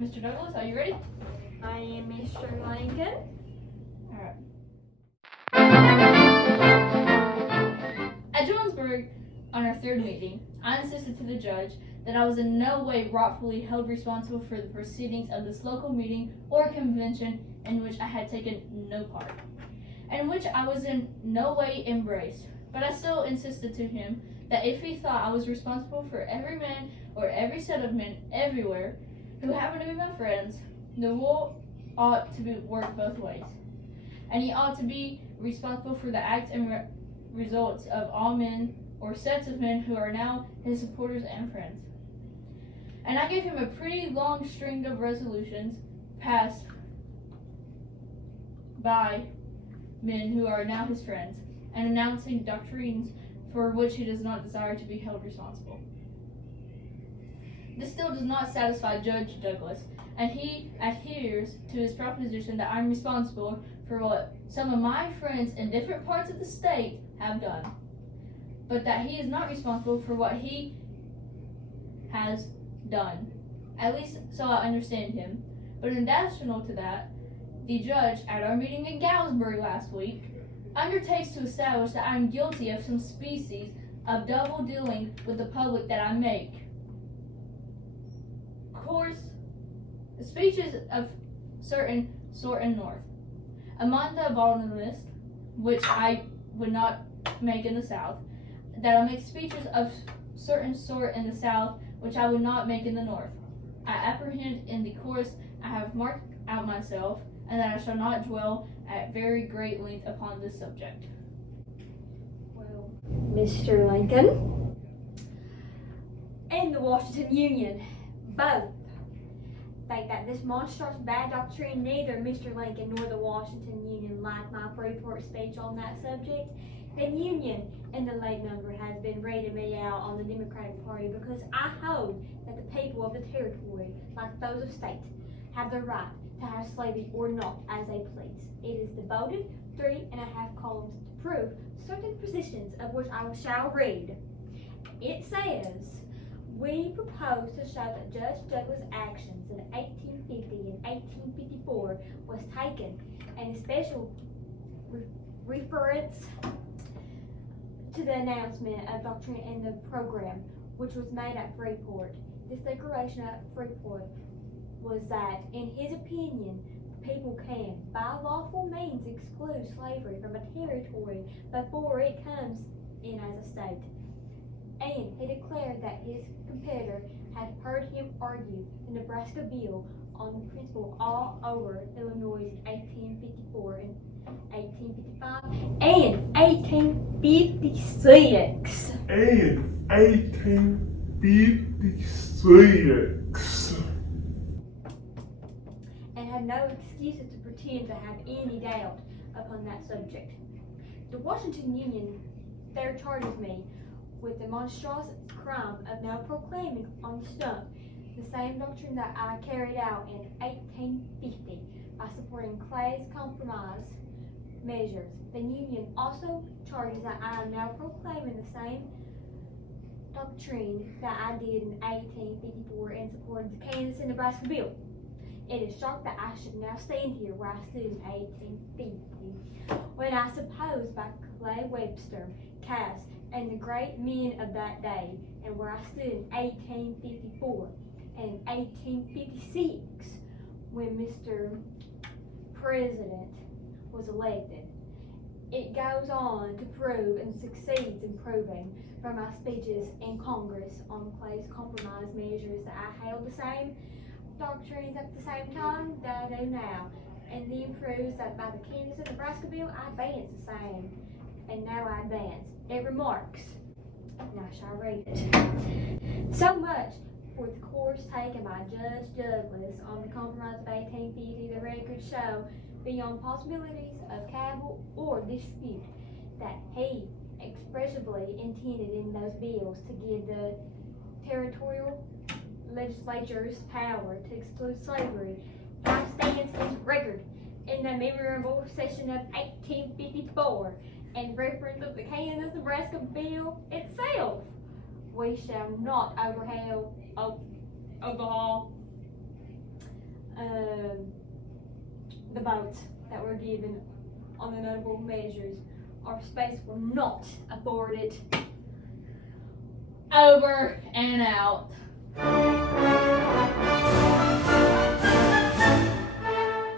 Mr. Douglas, are you ready? I am Mr. Lincoln. Alright. At Jonesburg, on our third meeting, I insisted to the judge that I was in no way wrongfully held responsible for the proceedings of this local meeting or convention in which I had taken no part, and in which I was in no way embraced. But I still insisted to him that if he thought I was responsible for every man or every set of men everywhere who happened to be my friends, the rule ought to be worked both ways, and he ought to be responsible for the acts and results of all men or sets of men who are now his supporters and friends. And I gave him a pretty long string of resolutions passed by men who are now his friends, and announcing doctrines for which he does not desire to be held responsible. This still does not satisfy Judge Douglas, and he adheres to his proposition that I'm responsible for what some of my friends in different parts of the state have done, but that he is not responsible for what he has done. At least so I understand him. But additional to that, the judge at our meeting in Galsburg last week undertakes to establish that I'm guilty of some species of double dealing with the public that I make. Course speeches of certain sort in North, among the abominableness which I would not make in the South, that I make speeches of certain sort in the South which I would not make in the North. I apprehend in the course I have marked out myself, and that I shall not dwell at very great length upon this subject. Well, Mr. Lincoln and the Washington Union both think that this monstrous bad doctrine, neither Mr. Lincoln nor the Washington Union like my Freeport speech on that subject. The Union in the late number has been rating me out on the Democratic Party because I hold that the people of the territory, like those of state, have the right to have slavery or not as they please. It is devoted 3.5 columns to prove certain positions of which I shall read. It says, we propose to show that Judge Douglas' actions in 1850 and 1854 was taken, and a special reference to the announcement of doctrine in the program, which was made at Freeport. This declaration at Freeport was that, in his opinion, people can, by lawful means, exclude slavery from a territory before it comes in as a state. And he declared that his competitor had heard him argue the Nebraska bill on the principle all over Illinois in 1854 and 1855 and 1856. And 1856. And had no excuses to pretend to have any doubt upon that subject. The Washington Union there charges me with the monstrous crime of now proclaiming on the stump the same doctrine that I carried out in 1850 by supporting Clay's compromise measures. The Union also charges that I am now proclaiming the same doctrine that I did in 1854 in support of the Kansas and Nebraska bill. It is shocked that I should now stand here where I stood in 1850, when I suppose by Clay, Webster, Cass, and the great men of that day, and where I stood in 1854 and 1856 when Mr. President was elected. It goes on to prove and succeeds in proving from my speeches in Congress on Clay's compromise measures that I held the same doctrines at the same time that I do now, and then proves that by the Kansas and Nebraska bill I advanced the same, and now I advance. It remarks, and I shall read it. So much for the course taken by Judge Douglas on the compromise of 1850. The records show, beyond possibilities of cavil or dispute, that he expressly intended in those bills to give the territorial legislatures power to exclude slavery. Now stands his record in the memorable session of 1854 and reference of the Kansas-Nebraska bill itself. We shall not overhaul the votes that were given on the notable measures. Our space will not afford it. Over and out.